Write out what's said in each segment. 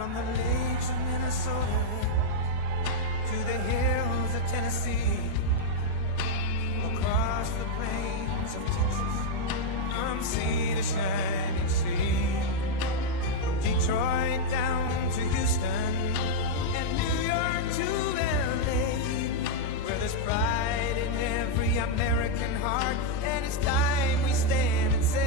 From the lakes of Minnesota to the hills of Tennessee, across the plains of Texas, from sea to shining sea, from Detroit down to Houston and New York to LA, where there's pride in every American heart, and it's time we stand and say,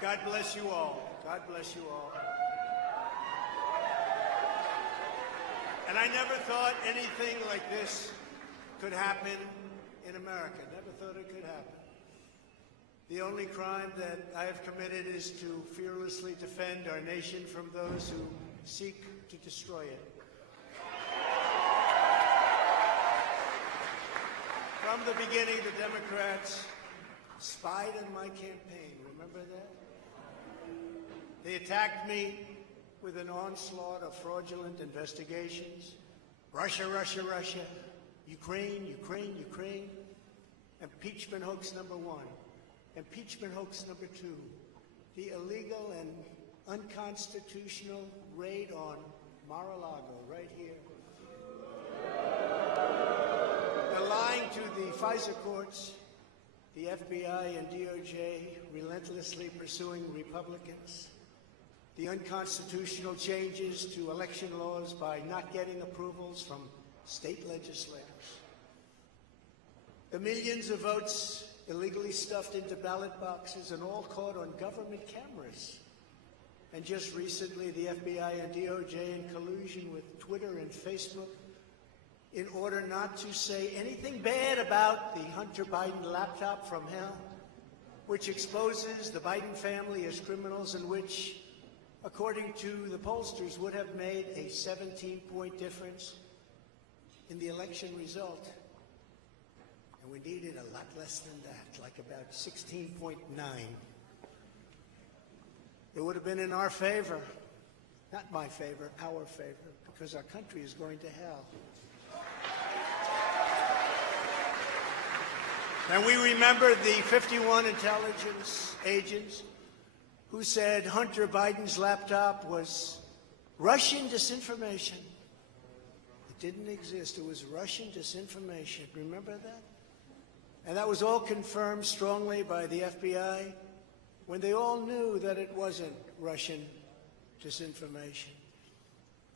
God bless you all. God bless you all. And I never thought anything like this could happen in America. Never thought it could happen. The only crime that I have committed is to fearlessly defend our nation from those who seek to destroy it. From the beginning, the Democrats spied on my campaign. Remember that? They attacked me with an onslaught of fraudulent investigations. Russia, Russia, Russia. Ukraine, Ukraine, Ukraine. Impeachment hoax number 1. Impeachment hoax number 2. The illegal and unconstitutional raid on Mar-a-Lago, right here. They're lying to the FISA courts, the FBI and DOJ relentlessly pursuing Republicans, the unconstitutional changes to election laws by not getting approvals from state legislators, the millions of votes illegally stuffed into ballot boxes and all caught on government cameras, and just recently the FBI and DOJ in collusion with Twitter and Facebook in order not to say anything bad about the Hunter Biden laptop from hell, which exposes the Biden family as criminals and which, according to the pollsters, would have made a 17-point difference in the election result. And we needed a lot less than that, like about 16.9. It would have been in our favor, not my favor, our favor, because our country is going to hell. And we remember the 51 intelligence agents who said Hunter Biden's laptop was Russian disinformation. It didn't exist. It was Russian disinformation. Remember that? And that was all confirmed strongly by the FBI when they all knew that it wasn't Russian disinformation.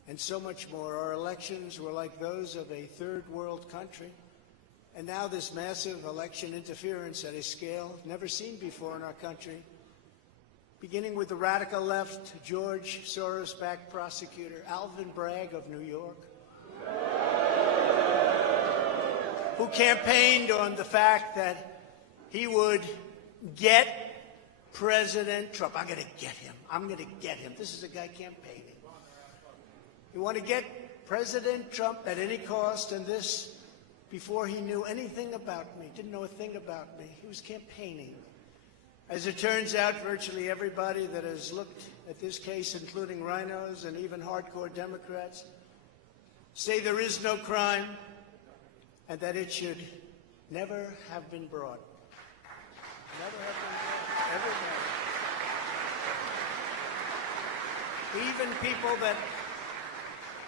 And so much more. Our elections were like those of a third world country. And now this massive election interference at a scale never seen before in our country, beginning with the radical left, George Soros-backed prosecutor Alvin Bragg of New York, who campaigned on the fact that he would get President Trump. I'm going to get him. I'm going to get him. This is a guy campaigning. You want to get President Trump at any cost, and this before he knew anything about me, didn't know a thing about me. He was campaigning. As it turns out, virtually everybody that has looked at this case, including rhinos and even hardcore Democrats, say there is no crime and that it should never have been brought. Never have been brought. Everybody. Even people that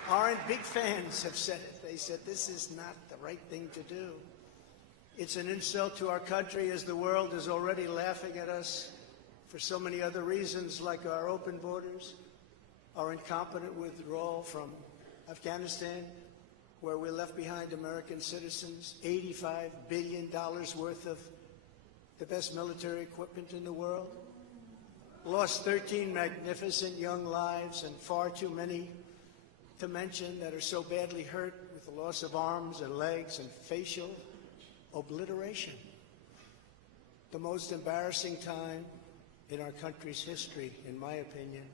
aren't big fans have said it. They said this is not the right thing to do. It's an insult to our country, as the world is already laughing at us for so many other reasons, like our open borders, our incompetent withdrawal from Afghanistan, where we left behind American citizens, $85 billion worth of the best military equipment in the world, lost 13 magnificent young lives, and far too many to mention that are so badly hurt with the loss of arms and legs and facial obliteration. The most embarrassing time in our country's history, in my opinion.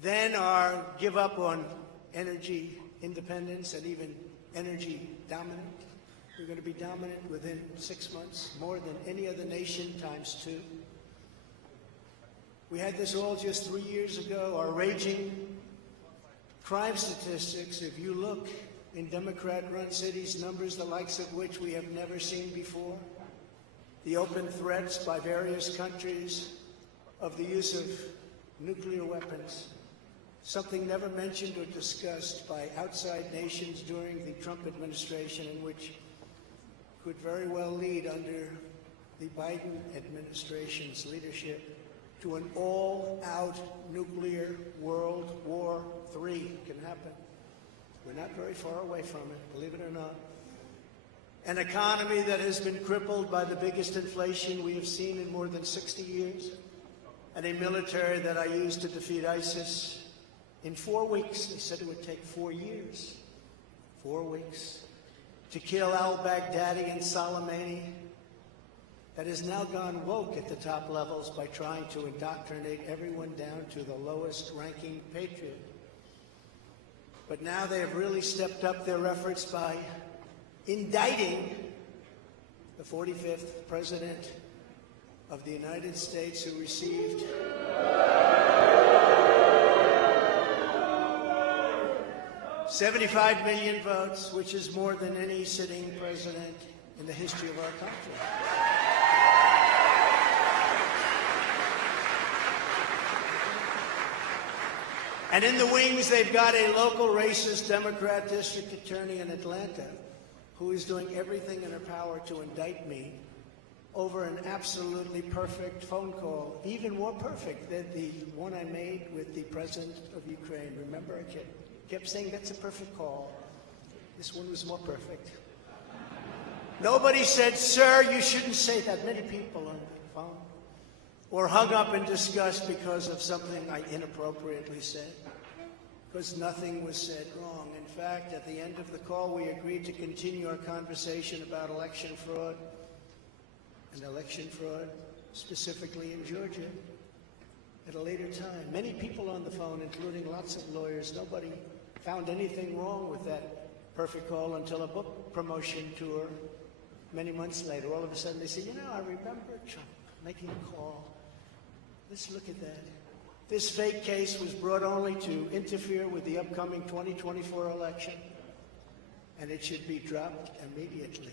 Then our give up on energy independence and even energy dominant. We're going to be dominant within 6 months, more than any other nation times 2. We had this all just 3 years ago. Our raging crime statistics, if you look in Democrat-run cities, numbers the likes of which we have never seen before. The open threats by various countries of the use of nuclear weapons, something never mentioned or discussed by outside nations during the Trump administration, and which could very well lead under the Biden administration's leadership to an all-out nuclear World War III. Can happen. We're not very far away from it, believe it or not. An economy that has been crippled by the biggest inflation we have seen in more than 60 years, and a military that I used to defeat ISIS in 4 weeks. They said it would take 4 years. 4 weeks. To kill al-Baghdadi and Soleimani, that has now gone woke at the top levels by trying to indoctrinate everyone down to the lowest ranking patriot. But now they have really stepped up their efforts by indicting the 45th President of the United States, who received $75 million votes, which is more than any sitting president in the history of our country. And in the wings, they've got a local racist Democrat district attorney in Atlanta who is doing everything in her power to indict me over an absolutely perfect phone call, even more perfect than the one I made with the president of Ukraine. Remember, I kept saying that's a perfect call. This one was more perfect. Nobody said, sir, you shouldn't say that. Many people on the phone were hung up in disgust because of something I inappropriately said, because nothing was said wrong. In fact, at the end of the call, we agreed to continue our conversation about election fraud, and election fraud specifically in Georgia, at a later time. Many people on the phone, including lots of lawyers, nobody found anything wrong with that perfect call until a book promotion tour many months later. All of a sudden they say, you know, I remember Trump making a call. Let's look at that. This fake case was brought only to interfere with the upcoming 2024 election, and it should be dropped immediately.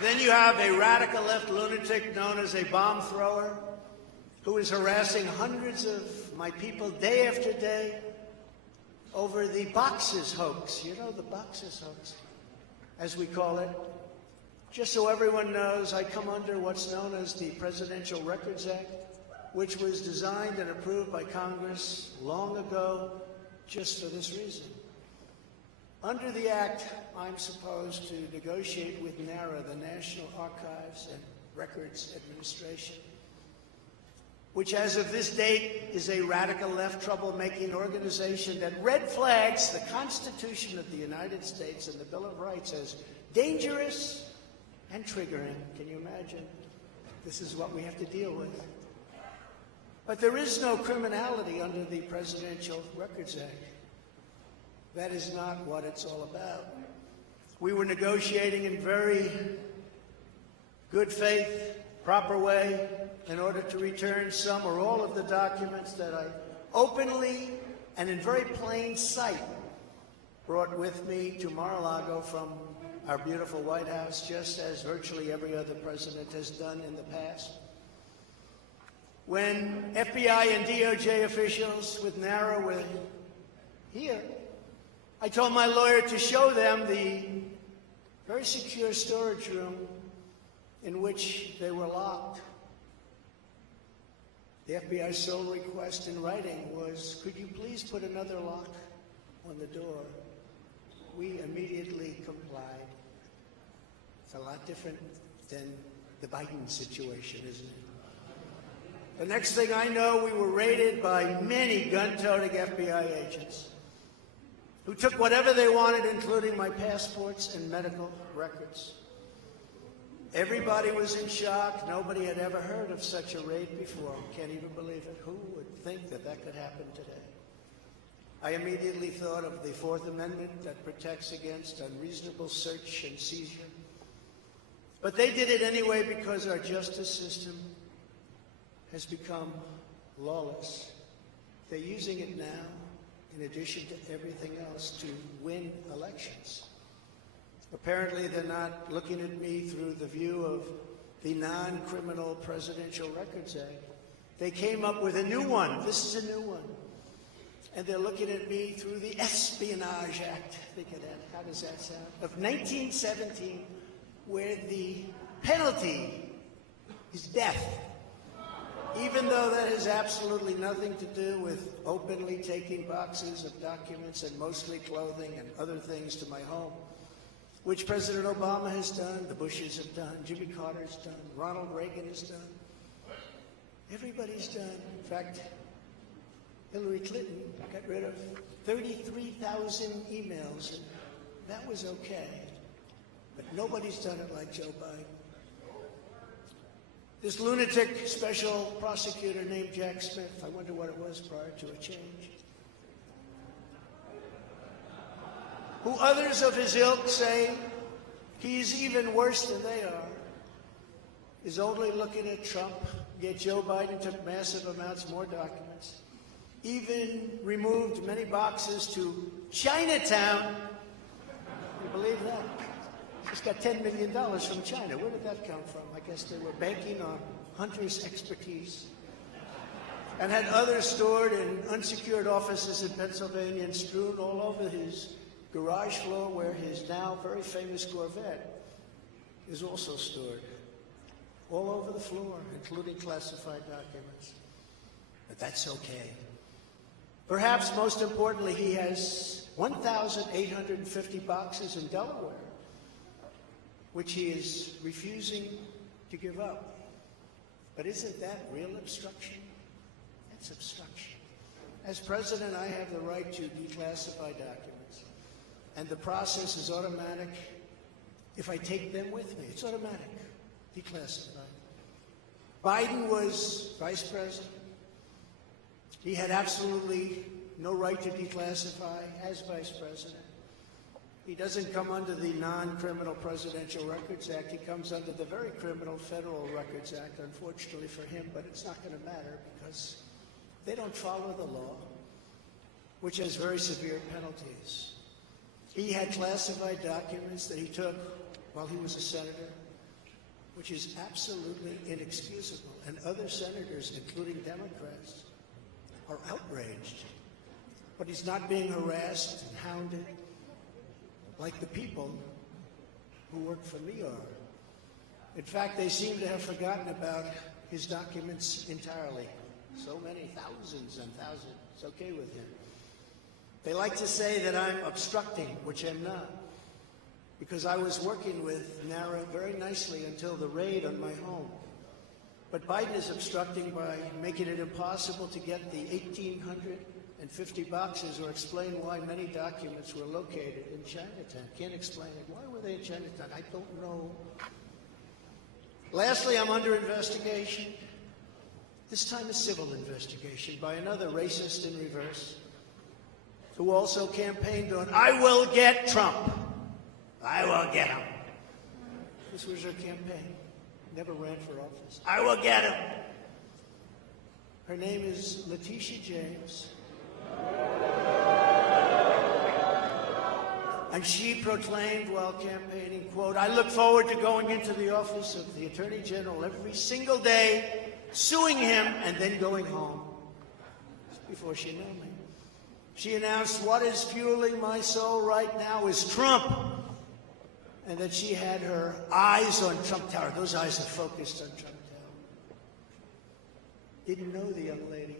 Then you have a radical left lunatic known as a bomb thrower who is harassing hundreds of my people day after day over the boxes hoax. You know, the boxes hoax, as we call it. Just so everyone knows, I come under what's known as the Presidential Records Act, which was designed and approved by Congress long ago just for this reason. Under the Act, I'm supposed to negotiate with NARA, the National Archives and Records Administration, which as of this date is a radical left troublemaking organization that red flags the Constitution of the United States and the Bill of Rights as dangerous and triggering. Can you imagine? This is what we have to deal with. But there is no criminality under the Presidential Records Act. That is not what it's all about. We were negotiating in very good faith, proper way, in order to return some or all of the documents that I openly and in very plain sight brought with me to Mar-a-Lago from our beautiful White House, just as virtually every other president has done in the past. When FBI and DOJ officials with NARA were here, I told my lawyer to show them the very secure storage room in which they were locked. The FBI's sole request in writing was, could you please put another lock on the door? We immediately complied. It's a lot different than the Biden situation, isn't it? The next thing I know, we were raided by many gun-toting FBI agents who took whatever they wanted, including my passports and medical records. Everybody was in shock. Nobody had ever heard of such a raid before. Can't even believe it. Who would think that that could happen today? I immediately thought of the Fourth Amendment that protects against unreasonable search and seizure. But they did it anyway because our justice system has become lawless. They're using it now, in addition to everything else, to win elections. Apparently, they're not looking at me through the view of the Non-Criminal Presidential Records Act. They came up with a new one. This is a new one. And they're looking at me through the Espionage Act. Think of that. How does that sound? Of 1917, where the penalty is death. Even though that has absolutely nothing to do with openly taking boxes of documents and mostly clothing and other things to my home, which President Obama has done, the Bushes have done, Jimmy Carter's done, Ronald Reagan has done. Everybody's done. In fact, Hillary Clinton got rid of 33,000 emails, and that was okay. But nobody's done it like Joe Biden. This lunatic special prosecutor named Jack Smith, I wonder what it was prior to a change, who others of his ilk say he's even worse than they are, is only looking at Trump, yet Joe Biden took massive amounts more documents, even removed many boxes to Chinatown. You believe that? Just got $10 million from China. Where did that come from? I guess they were banking on Hunter's expertise, and had others stored in unsecured offices in Pennsylvania and strewn all over his garage floor, where his now very famous Corvette is also stored. All over the floor, including classified documents. But that's okay. Perhaps most importantly, he has 1,850 boxes in Delaware, which he is refusing to give up. But isn't that real obstruction? That's obstruction. As president, I have the right to declassify documents, and the process is automatic if I take them with me. It's automatic, declassified. Biden was vice president. He had absolutely no right to declassify as vice president. He doesn't come under the Non-Criminal Presidential Records Act. He comes under the very criminal Federal Records Act, unfortunately for him, but it's not going to matter because they don't follow the law, which has very severe penalties. He had classified documents that he took while he was a senator, which is absolutely inexcusable. And other senators, including Democrats, are outraged. But he's not being harassed and hounded like the people who work for me are. In fact, they seem to have forgotten about his documents entirely. So many, thousands and thousands. It's okay with him. They like to say that I'm obstructing, which I'm not, because I was working with NARA very nicely until the raid on my home. But Biden is obstructing by making it impossible to get the 1,850 boxes or explain why many documents were located in Chinatown. Can't explain it. Why were they in Chinatown? I don't know. Lastly, I'm under investigation This time a civil investigation by another racist in reverse, who also campaigned on, "I will get Trump. I will get him." This was her campaign. Never ran for office. "I will get him." Her name is Letitia James. And she proclaimed while campaigning, quote, "I look forward to going into the office of the Attorney General every single day, suing him, and then going home." Before she knew me. She announced, "What is fueling my soul right now is Trump." And that she had her eyes on Trump Tower. Those eyes are focused on Trump Tower. Didn't know the young lady.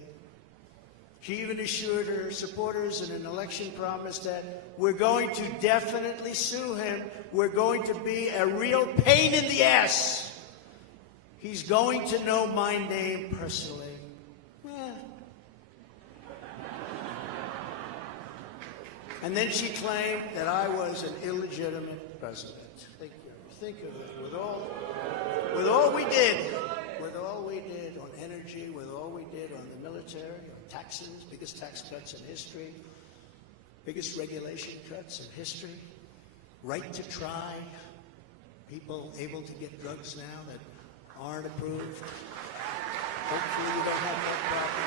She even assured her supporters in an election promise that we're going to definitely sue him. We're going to be a real pain in the ass. He's going to know my name personally. And then she claimed that I was an illegitimate president. Think of it. With all we did on energy, with all we did on the military, on taxes, biggest tax cuts in history, biggest regulation cuts in history, right to try, people able to get drugs now that aren't approved. Hopefully you don't have that problem.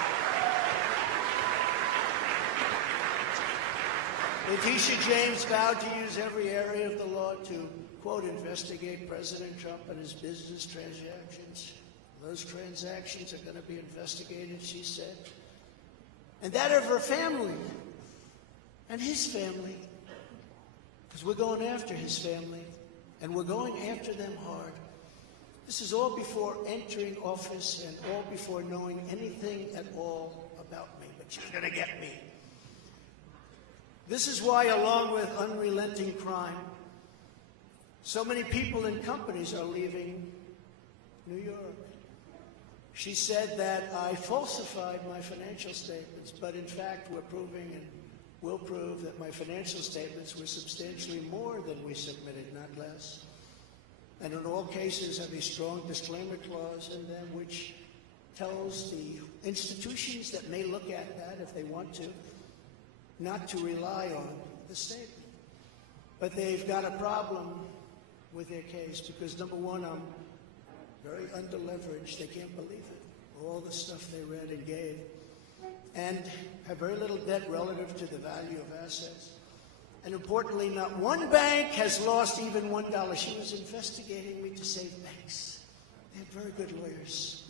Letitia James vowed to use every area of the law to, quote, investigate President Trump and his business transactions. Those transactions are going to be investigated, she said. And that of her family and his family. Because we're going after his family, and we're going after them hard. This is all before entering office and all before knowing anything at all about me. But she's going to get me. This is why, along with unrelenting crime, so many people and companies are leaving New York. She said that I falsified my financial statements, but in fact we're proving and will prove that my financial statements were substantially more than we submitted, not less. And in all cases have a strong disclaimer clause in them which tells the institutions that may look at that if they want to, not to rely on the statement. But they've got a problem with their case because, number one, I'm very underleveraged. They can't believe it. All the stuff they read and gave. And have very little debt relative to the value of assets. And importantly, not one bank has lost even $1. She was investigating me to save banks. They had very good lawyers.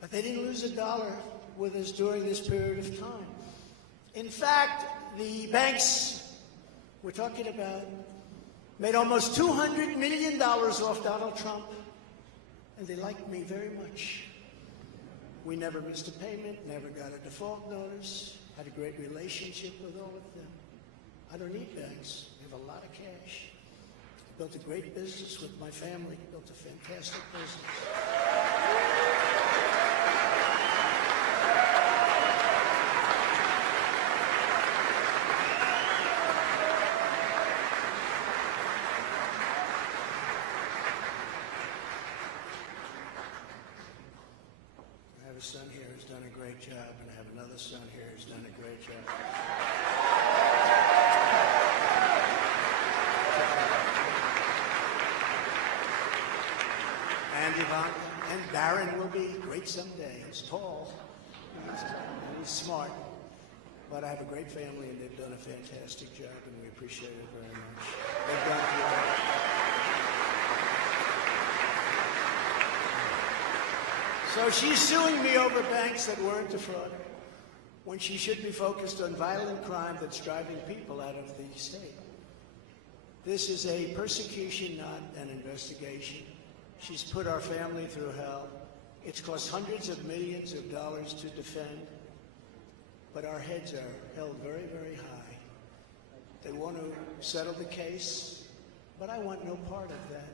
But they didn't lose $1 with us during this period of time. In fact, the banks we're talking about made almost $200 million off Donald Trump, and they liked me very much. We never missed a payment, never got a default notice, had a great relationship with all of them. I don't need banks. I have a lot of cash. I built a great business with my family, built a fantastic business. I have a son here who's done a great job, and I have another son here who's done a great job. And Ivanka and Barron will be great someday. He's tall, he's smart, but I have a great family, and they've done a fantastic job, and we appreciate it very much. They've done So she's suing me over banks that weren't defrauded, when she should be focused on violent crime that's driving people out of the state. This is a persecution, not an investigation. She's put our family through hell. It's cost hundreds of millions of dollars to defend, but our heads are held very, very high. They want to settle the case, but I want no part of that.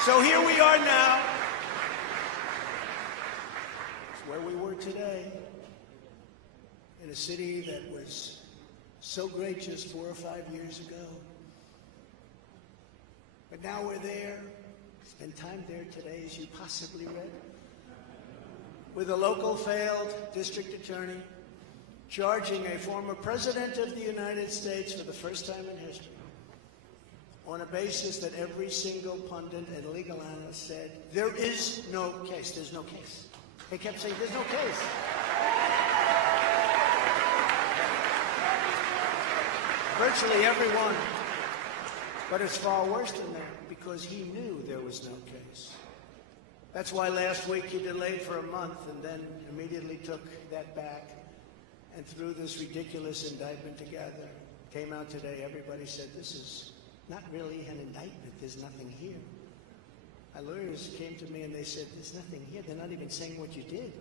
So here we are now. It's where we were today, in a city that was so great just 4 or 5 years ago. But now we're there, spend time there today as you possibly read, with a local failed district attorney charging a former president of the United States for the first time in history on a basis that every single pundit and legal analyst said, there is no case, there's no case. They kept saying, there's no case. Virtually everyone. But it's far worse than that, because he knew there was no case. That's why last week he delayed for a month and then immediately took that back and threw this ridiculous indictment together. Came out today, everybody said, this is not really an indictment, there's nothing here. My lawyers came to me and they said, there's nothing here, they're not even saying what you did.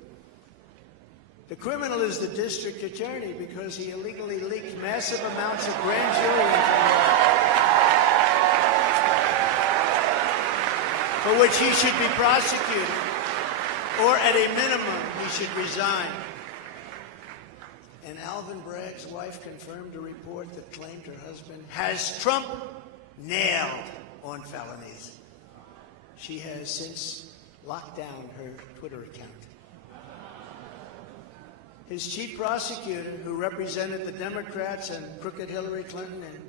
The criminal is the district attorney because he illegally leaked massive amounts of grand jury information for which he should be prosecuted, or at a minimum, he should resign. And Alvin Bragg's wife confirmed a report that claimed her husband has Trump nailed on felonies. She has since locked down her Twitter account. His chief prosecutor, who represented the Democrats and crooked Hillary Clinton in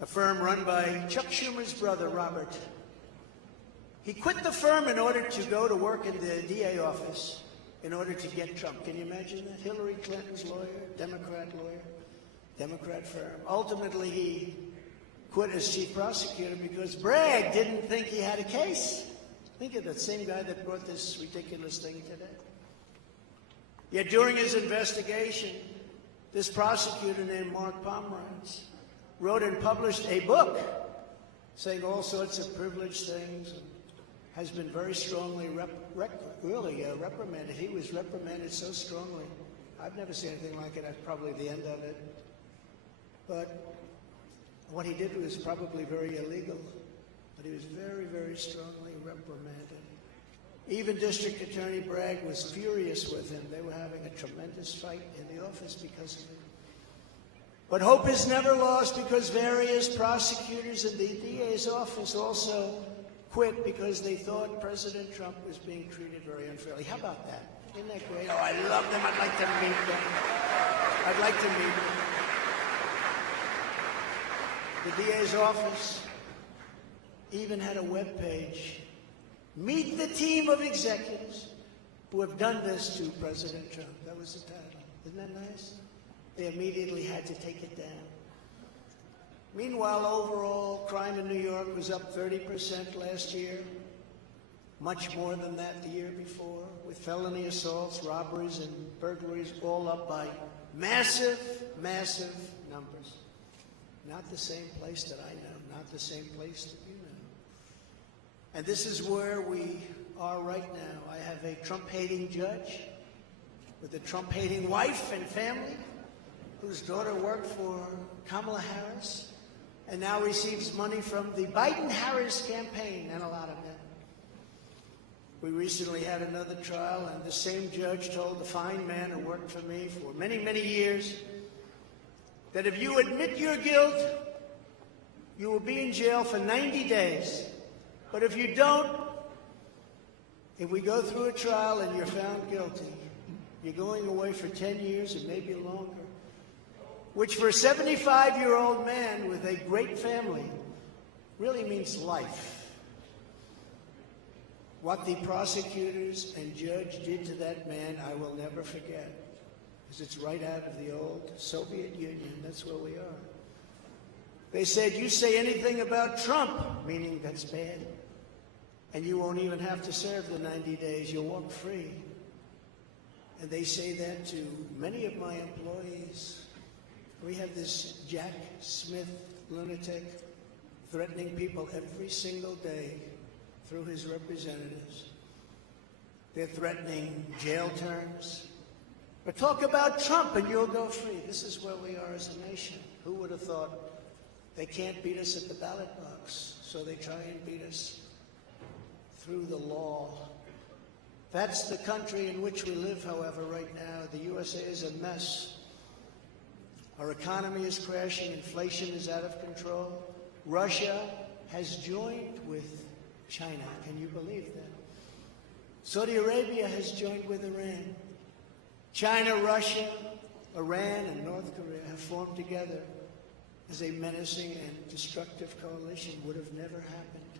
a firm run by Chuck Schumer's brother, Robert, he quit the firm in order to go to work in the DA office in order to get Trump. Can you imagine that? Hillary Clinton's lawyer, Democrat firm. Ultimately, he quit as chief prosecutor because Bragg didn't think he had a case. Think of that same guy that brought this ridiculous thing today. Yet during his investigation, this prosecutor named Mark Pomerantz wrote and published a book saying all sorts of privileged things, and has been very strongly reprimanded. He was reprimanded so strongly. I've never seen anything like it. That's probably the end of it. But what he did was probably very illegal. But he was very, very strongly reprimanded. Even District Attorney Bragg was furious with him. They were having a tremendous fight in the office because of it. But hope is never lost because various prosecutors in the DA's office also quit because they thought President Trump was being treated very unfairly. How about that? Isn't that great? Oh, I love them. I'd like to meet them. I'd like to meet them. The DA's office even had a web page. Meet the team of executives who have done this to President Trump. That was the title. Isn't that nice? They immediately had to take it down. Meanwhile, overall, crime in New York was up 30% last year, much more than that the year before, with felony assaults, robberies, and burglaries all up by massive, massive numbers. Not the same place that I know, not the same place that you know. And this is where we are right now. I have a Trump-hating judge with a Trump-hating wife and family whose daughter worked for Kamala Harris and now receives money from the Biden-Harris campaign, and a lot of them. We recently had another trial, and the same judge told the fine man who worked for me for many, many years that if you admit your guilt, you will be in jail for 90 days. But if you don't, if we go through a trial and you're found guilty, you're going away for 10 years and maybe longer, which for a 75-year-old man with a great family really means life. What the prosecutors and judge did to that man, I will never forget, because it's right out of the old Soviet Union. That's where we are. They said, you say anything about Trump, meaning that's bad, and you won't even have to serve the 90 days. You'll walk free. And they say that to many of my employees. We have this Jack Smith lunatic threatening people every single day through his representatives. They're threatening jail terms. But talk about Trump and you'll go free. This is where we are as a nation. Who would have thought? They can't beat us at the ballot box, so they try and beat us through the law. That's the country in which we live, however, right now. The USA is a mess. Our economy is crashing. Inflation is out of control. Russia has joined with China. Can you believe that? Saudi Arabia has joined with Iran. China, Russia, Iran, and North Korea have formed together as a menacing and destructive coalition. Would have never happened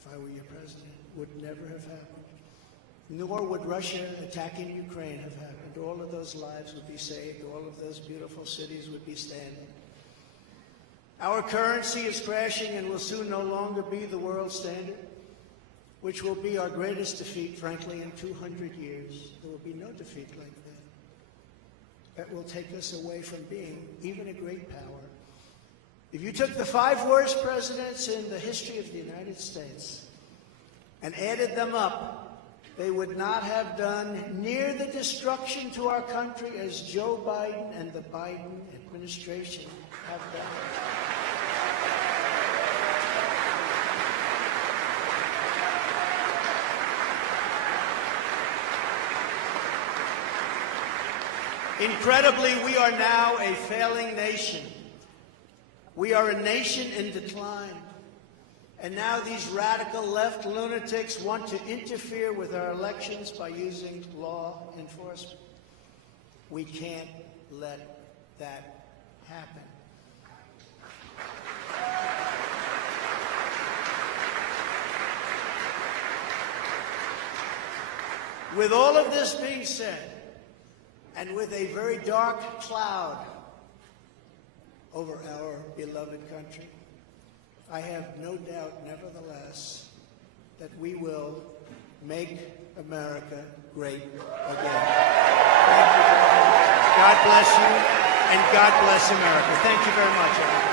if I were your president. Would never have happened. Nor would Russia attacking Ukraine have happened. All of those lives would be saved. All of those beautiful cities would be standing. Our currency is crashing and will soon no longer be the world standard, which will be our greatest defeat, frankly, in 200 years. There will be no defeat like that. That will take us away from being even a great power. If you took the 5 worst presidents in the history of the United States and added them up, they would not have done near the destruction to our country as Joe Biden and the Biden administration have done. Incredibly, we are now a failing nation. We are a nation in decline. And now these radical left lunatics want to interfere with our elections by using law enforcement. We can't let that happen. With all of this being said, and with a very dark cloud over our beloved country, I have no doubt, nevertheless, that we will make America great again. Thank you very much. God bless you, and God bless America. Thank you very much, Al.